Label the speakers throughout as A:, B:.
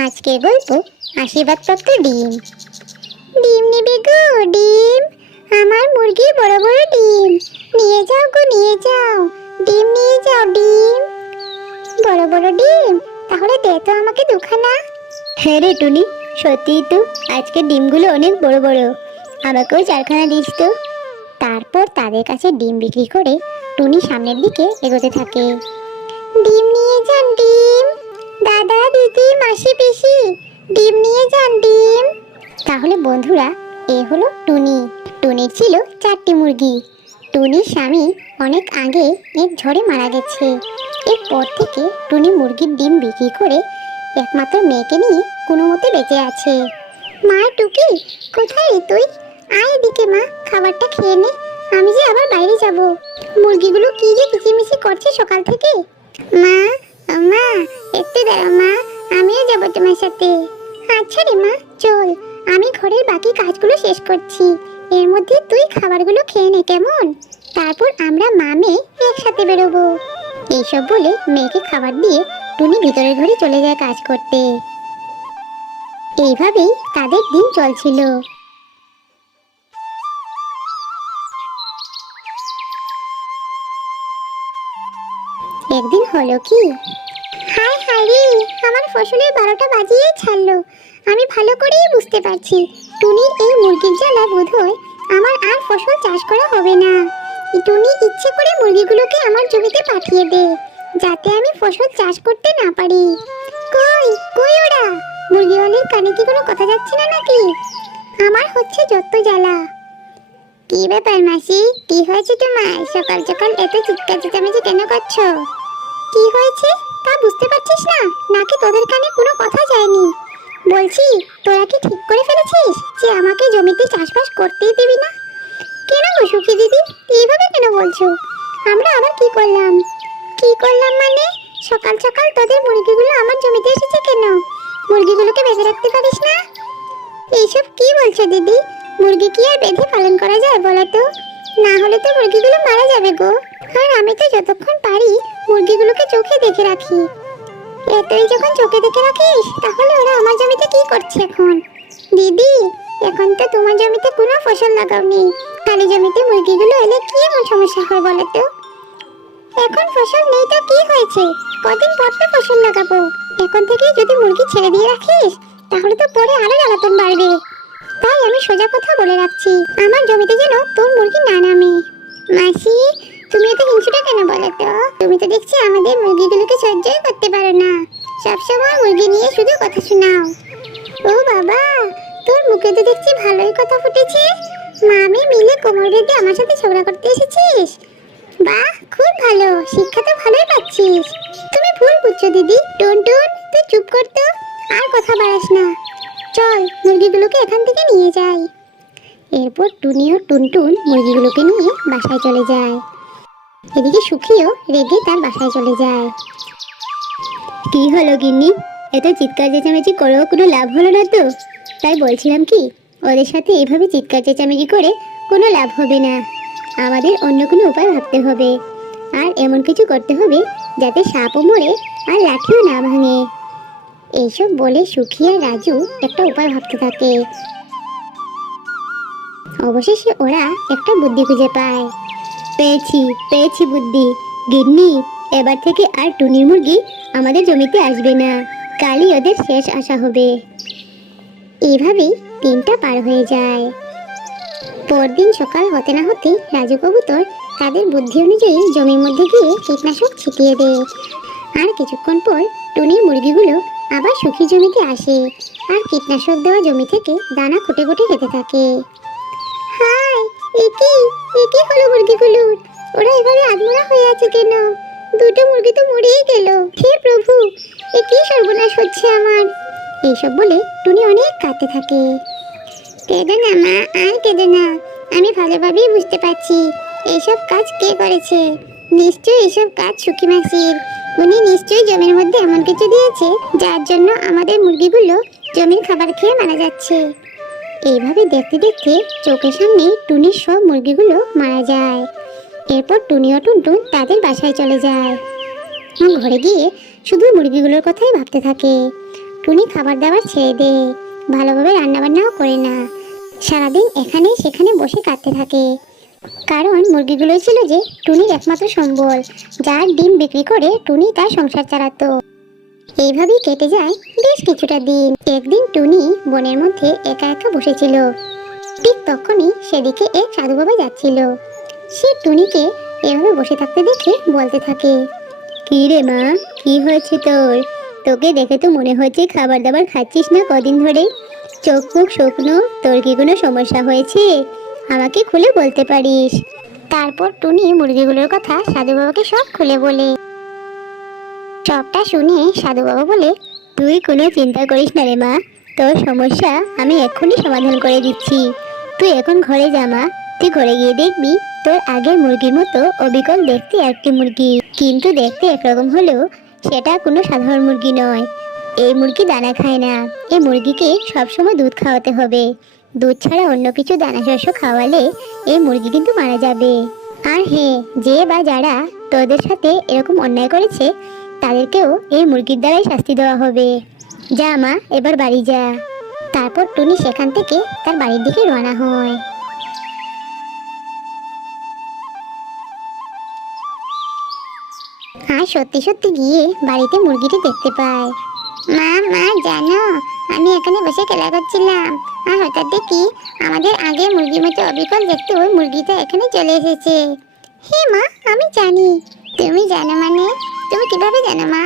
A: আজকের গল্প আশীর্বাদপ্রাপ্ত ডিম। ডিম নিবে গো, ডিম। আমার মুরগি বড় বড় ডিম। নিয়ে যাও গো, নিয়ে যাও। ডিম নিয়ে যাও, ডিম। বড় বড় ডিম, তাহলে দে তো আমাকে দুখানা। হ্যাঁ রে টুনি, সত্যিই তো আজকে ডিমগুলো অনেক বড় বড়। আমাকেও চারখানা দিস তো। তারপর তাদের কাছে ডিম বিক্রি করে টুনি সামনের দিকে এগোতে থাকে। ডিম নিয়ে দাদা মাসি পিসি? ডিম নিয়ে যান, ডিম। তাহলে বন্ধুরা, এ হলো টুনি। টুনির ছিল চারটি মুরগি। টুনির স্বামী অনেক আগে এক ঝড়ে মারা গেছে। এরপর থেকে টুনি মুরগির ডিম বিক্রি করে একমাত্র মেয়েকে নিয়ে কোনো মতে বেঁচে আছে। মা টুকি, কোথায় তুই? আয় এদিকে মা, খাবারটা খেয়ে নে। আমি যে আবার বাইরে যাব। মুরগিগুলো কি যে কিচিমিচি করছে সকাল থেকে? মা মা একটু দাঁড়াও মা। আমিও যাব তোমার সাথে। আচ্ছা রে মা, চল। আমি ঘরের বাকি কাজগুলো শেষ করছি। এর মধ্যে তুই খাবারগুলো খেয়ে নে কেমন? তারপর আমরা মা, মেয়ে একসাথে বেরোবো। এইসব বলে মেয়েকে খাবার দিয়ে টুনি ভিতরের ঘরে চলে যায় কাজ করতে। এইভাবেই তাদের দিন চলছিল। একদিন হলো কি? হাই আমার ফসলের বারোটা বাজিয়েই ছাড়লো। আমি ভালো করেই বুঝতে পারছি। টুনির এই মুরগির জ্বালা বোধ হয় আমার আর ফসল চাষ করা হবে না। টুনি ইচ্ছে করে মুরগিগুলোকে আমার জমিতে পাঠিয়ে দে, যাতে আমি ফসল চাষ করতে না পারি। কই কই ওরা? মুরগিওয়ালির কানে কি কোনো কথা যাচ্ছে না নাকি? আমার হচ্ছে যত জ্বালা। কি ব্যাপার মাসি? কি হয়েছে তোমার? সকাল সকাল এত চিৎকার চেঁচামেচি কেন করছ? কি হয়েছে? তা বুঝতে পারছিস না? নাকি তোদের কানে কোনো কথা যায়নি? বলছি, তোরা কি ঠিক করে ফেলেছিস যে আমাকে জমিতে চাষবাস করতেই দিবি না? কেন গো সুখী দিদি? এইভাবে কেন বলছো? আমরা আবার কি করলাম? কি করলাম মানে? সকাল সকাল তোদের মুরগিগুলো আমার জমিতে এসেছে কেন? মুরগিগুলোকে বেঁধে রাখতে পারিস না? এইসব কি বলছো দিদি? মুরগি কি আর বেঁধে পালন করা যায় বলো তো? না হলে তো মুরগিগুলো মারা যাবে গো। আর আমি তো যতক্ষণ পারি মুরগিগুলোকে চোখে দেখে রাখি। এতই যখন চোখে দেখে রাখিস, তাহলে ওরা আমার জমিতে কি করছে এখন? দিদি, এখন তো তোমার জমিতে কোনো ফসল লাগাওনি খালি জমিতে মুরগিগুলো এলে কি এমন সমস্যা হয় বলো তো? এখন ফসল নেই তো কি হয়েছে? কদিন পর তো ফসল লাগাবো। এখন থেকে যদি মুরগি ছেড়ে দিয়ে রাখিস, তাহলে তো পরে আরও জ্বালাতন বাড়বে। তাই আমি সোজা কথা বলে রাখছি। আমার জমিতে যেন তোর মুরগি না নামে। মাসি তুমি এত হিংসুটা কেন বলো তো? তুমি তো দেখছি আমাদের মুরগিগুলোকে সহ্যই করতে পারো না। সবসময় মুরগি নিয়ে শুধু কথা শোনাও। ও বাবা, তোর মুখে তো দেখছি ভালোই কথা ফুটেছে। মামি মিলে কোমর বেঁধে আমার সাথে ঝগড়া করতে এসেছিস? বাহ, খুব ভালো। শিক্ষা তো ভালোই পাচ্ছিস। তুমি ভুল বুঝছ, দিদি। টুন টুন, তুই চুপ কর তো। আর কথা বাড়াস না। চল, মুরগিগুলোকে এখান থেকে নিয়ে যাই। এরপর টুনি ও টুনটুন মুরগিগুলোকে নিয়ে বাসায় চলে যায়। এদিকে সুখিও রেগে তার বাসায় চলে যায়। কি হলো গিন্নি? এত চিৎকার চেঁচামেচি করেও কোনো লাভ হলো না তো? তাই বলছিলাম কি, ওদের সাথে এইভাবে চিৎকার চেঁচামেচি করে কোনো লাভ হবে না। আমাদের অন্য কোনো উপায় ভাবতে হবে। আর এমন কিছু করতে হবে যাতে সাপও মরে আর লাঠিও না ভাঙে। এইসব বলে সুখী আর রাজু একটা উপায় ভাবতে থাকে। অবশেষে ওরা একটা বুদ্ধি খুঁজে পায়। পেয়েছি পেয়েছি বুদ্ধি। গিন্নি, এবার থেকে আর টুনির মুরগি আমাদের জমিতে আসবে না। কালই ওদের শেষ আশা হবে। এভাবেই দিনটা পার হয়ে যায়। পরদিন সকাল হতে না হতে রাজু কবুতর তাদের বুদ্ধি অনুযায়ী জমির মধ্যে গিয়ে কীটনাশক ছিটিয়ে দেয়। আর কিছুক্ষণ পর টুনির মুরগিগুলো আবার সুখী জমিতে আসে আর কীটনাশক দেওয়া জমি থেকে দানা খুঁটে খুঁটে খেতে থাকে। হাই একি একি হলো মুরগিগুলোর ওরা এভাবে আধমরা হয়ে আছে কেন? দুটো মুরগি তো মরেই গেল। হে প্রভু, এ সর্বনাশ হচ্ছে আমার? এইসব বলে টুনি অনেক কাঁদতে থাকে। কেঁদে না মা, আর কেঁদে না। আমি ভালোভাবেই বুঝতে পারছি এইসব কাজ কে করেছে। নিশ্চয়ই এইসব কাজ সুখী মাসির। উনি নিশ্চয়ই জমির মধ্যে এমন কিছু দিয়েছে, যার জন্য আমাদের মুরগিগুলো জমির খাবার খেয়ে মারা যাচ্ছে। এইভাবে দেখতে দেখতে চোখের সামনে টুনির সব মুরগিগুলো মারা যায়। এরপর টুনি ও টুনটুন তাদের বাসায় চলে যায়। ঘরে গিয়ে শুধু মুরগিগুলোর কথাই ভাবতে থাকে। টুনি খাবার দাবার ছেড়ে দেয়, ভালোভাবে রান্নাবান্নাও করে না। সারাদিন এখানে সেখানে বসে কাটতে থাকে। কারণ মুরগিগুলোই ছিল যে টুনির একমাত্র সম্বল, যার ডিম বিক্রি করে টুনি তার সংসার চালাতো। এইভাবেই কেটে যায় বেশ কিছুটা দিন। একদিন টুনি বনের মধ্যে একা একা বসেছিল। ঠিক তখনই সেদিকে এক সাধু বাবা যাচ্ছিল। সে টুনিকে এভাবে বসে থাকতে দেখে বলতে থাকে, কি রে মা, কি হয়েছে তোর? তোকে দেখে তো মনে হচ্ছে খাবার দাবার খাচ্ছিস না কদিন ধরে। চোখ মুখ শুকনো, তোর কি কোনো সমস্যা হয়েছে? আমাকে খুলে বলতে পারিস? তারপর টুনি মুরগিগুলোর কথা সাধু বাবাকে সব খুলে বলে। সবটা শুনে সাধু বাবা বলে, তুই কোনো চিন্তা করিস না রে মা, তোর সমস্যা আমি এক্ষুনি সমাধান করে দিচ্ছি। তুই এখন ঘরে যা মা, তুই ঘরে গিয়ে দেখবি তোর আগের মুরগির মতো অবিকল দেখতে একটি মুরগি। কিন্তু দেখতে একরকম হলেও সেটা কোনো সাধারণ মুরগি নয়। এই মুরগি দানা খায় না। এই মুরগিকে সবসময় দুধ খাওয়াতে হবে। দুধ ছাড়া অন্য কিছু দানা শস্য খাওয়ালে এই মুরগি কিন্তু মারা যাবে। আর হ্যাঁ যে বা যারা তোদের সাথে এরকম অন্যায় করেছে তাদেরকেও এই মুরগির দ্বারাই শাস্তি দেওয়া হবে। যা, মা, এবার বাড়ি যা। তারপর টুনি সেখান থেকে তার বাড়ির দিকে রওনা হয়। আর সত্যি সত্যি গিয়ে বাড়িতে মুরগিটি দেখতে পায়। মা মা, জানো, আমি এখানে বসে খেলা করছিলাম। আর হঠাৎ দেখি আমাদের আগে মুরগির মতো অবিকল দেখতে ওই মুরগিটা এখানে চলে এসেছে। হে, মা, আমি জানি। তুমি জানো মানে? তুমি কীভাবে জানো, মা?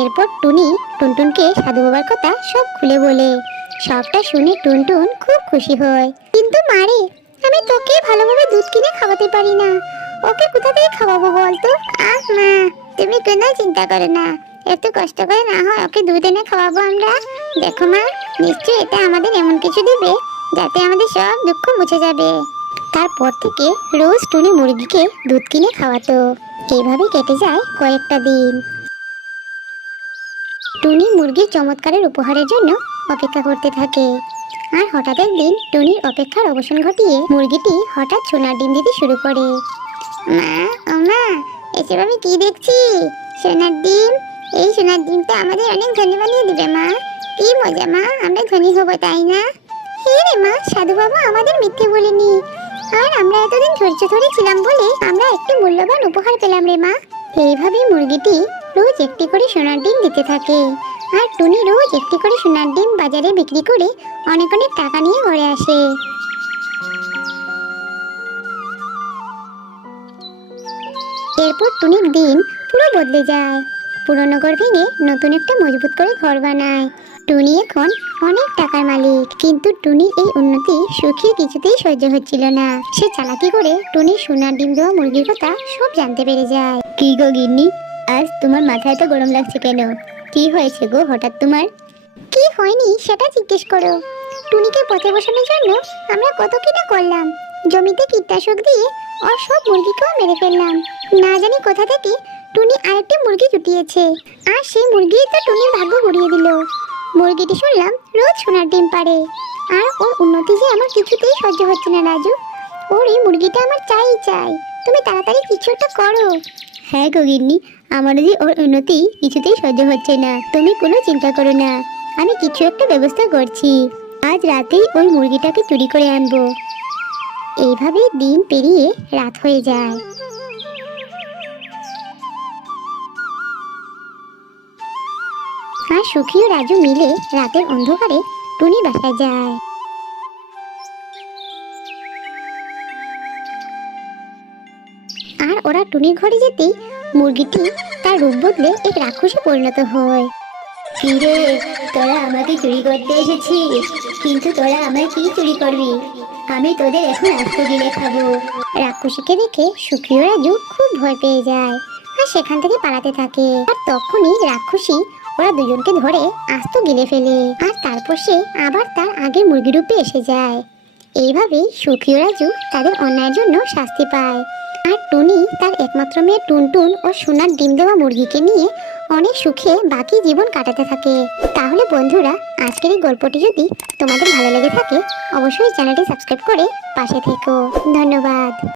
A: এরপর টুনি টুনটুনকে সাধু বাবার কথা সব খুলে বলে। সবটা শুনে টুনটুন খুব খুশি হয়। কিন্তু মারে আমি তোকে ভালোভাবে দুধ কিনে খাওয়াতে পারি না। ওকে কোথা থেকে খাওয়াবো বলতো? আহ, মা, তুমি কোনো চিন্তা করো না? এত কষ্ট করে না হয় ওকে দুধ এনে খাওয়াবো আমরা? দেখো মা, নিশ্চয়ই এটা আমাদের এমন কিছু দিবে, যাতে আমাদের সব দুঃখ মুছে যাবে। তারপর থেকে রোজ টুনি মুরগিকে দুধ কিনে খাওয়াতো। এইভাবে কেটে যায় কয়েকটা দিন। টুনি মুরগির চমৎকারের উপহারের জন্য অপেক্ষা করতে থাকে। আর হঠাৎ একদিন টুনির অপেক্ষার অবসান ঘটিয়ে মুরগিটি হঠাৎ সোনার ডিম দিতে শুরু করে। মা, ও এসব আমি কি দেখছি? সোনার ডিম? এই সোনার ডিমটা আমাদের অনেক ধনী বানিয়ে দিবে মা। কি মজা মা, আমরা ধনী হব, তাই না? হে রে মা, সাধু বাবা আমাদের মিথ্যে বলেনি। আর আমরা এতদিন ধৈর্য ধরে ছিলাম বলে আমরা একটি মূল্যবান উপহার পেলাম রে মা। এইভাবে মুরগিটি রোজ একটি করে সোনার ডিম দিতে থাকে। আর টুনি রোজ একটি করে সোনার ডিম বাজারে বিক্রি করে অনেক অনেক টাকা নিয়ে ঘরে আসে। এরপর টুনির দিন পুরো বদলে যায়। পুরনো ঘর ভেঙে নতুন একটা মজবুত করে ঘর বানায়। টুনি এখন অনেক টাকার মালিক কিন্তু টুনির এই উন্নতি সুখী কিছুতেই সহ্য হচ্ছিল না। সে চালাকি করে টুনির সোনার ডিম দেওয়া মুরগির কথা সব জানতে পেরে যায়। কি গো গিন্নি আজ তোমার মাথায় তো গরম লাগছে কেন? কি হয়েছে গো হঠাৎ তোমার? কি হয়নি সেটা জিজ্ঞেস করো। টুনিকে পথে বসানোর জন্য আমরা কত কি না করলাম। জমিতে কীটনাশক দিয়ে ওর সব মুরগিকেও মেরে ফেললাম। না জানি কোথা থেকে টুনি আরেকটি মুরগি জুটিয়েছে। আর সেই মুরগি তো টুনির ভাগ্য ঘুরিয়ে দিল। মুরগিটি শুনলাম রোজ সোনার ডিম পারে আর ওর উন্নতি যে আমার কিছুতেই সহ্য হচ্ছে না, রাজু। ওর এই মুরগিটা আমার চাই চাই। তুমি তাড়াতাড়ি কিছু একটা করো। হ্যাঁ গগিন্নি আমার যে ওর উন্নতি কিছুতেই সহ্য হচ্ছে না। তুমি কোনো চিন্তা করো না। আমি কিছু একটা ব্যবস্থা করছি। আজ রাতেই ওই মুরগিটাকে চুরি করে আনব। এইভাবে দিন পেরিয়ে রাত হয়ে যায়। আর সুখী ও রাজু মিলে রাতের অন্ধকারে টুনি বাসায় যায়। আর ওরা টুনির ঘরে যেতেই মুরগিটি তার রূপ বদলে এক রাক্ষসে পরিণত হয়।
B: কিরে তোরা আমাকে চুরি করতে এসেছিস কিন্তু তোরা আমায় কি চুরি করবি? আমি তোদের এখন আস্ত গিলে খাব।
A: রাক্ষসীকে দেখে সুখী ও রাজু খুব ভয় পেয়ে যায় আর সেখান থেকে পালাতে থাকে। আর তখনই রাক্ষসী ওরা দুজনকে ধরে আস্ত গিলে ফেলে। আর তারপর সে আবার তার আগে মুরগি রূপে এসে যায়। এইভাবেই সুখী রাজু তাদের অন্যায়ের জন্য শাস্তি পায়। আর টুনি তার একমাত্র মেয়ে টুনটুন ও সোনার ডিম দেওয়া মুরগিকে নিয়ে অনেক সুখে বাকি জীবন কাটাতে থাকে। তাহলে বন্ধুরা, আজকের এই গল্পটি যদি তোমাদের ভালো লেগে থাকে, অবশ্যই চ্যানেলটি সাবস্ক্রাইব করে পাশে থেকো। ধন্যবাদ।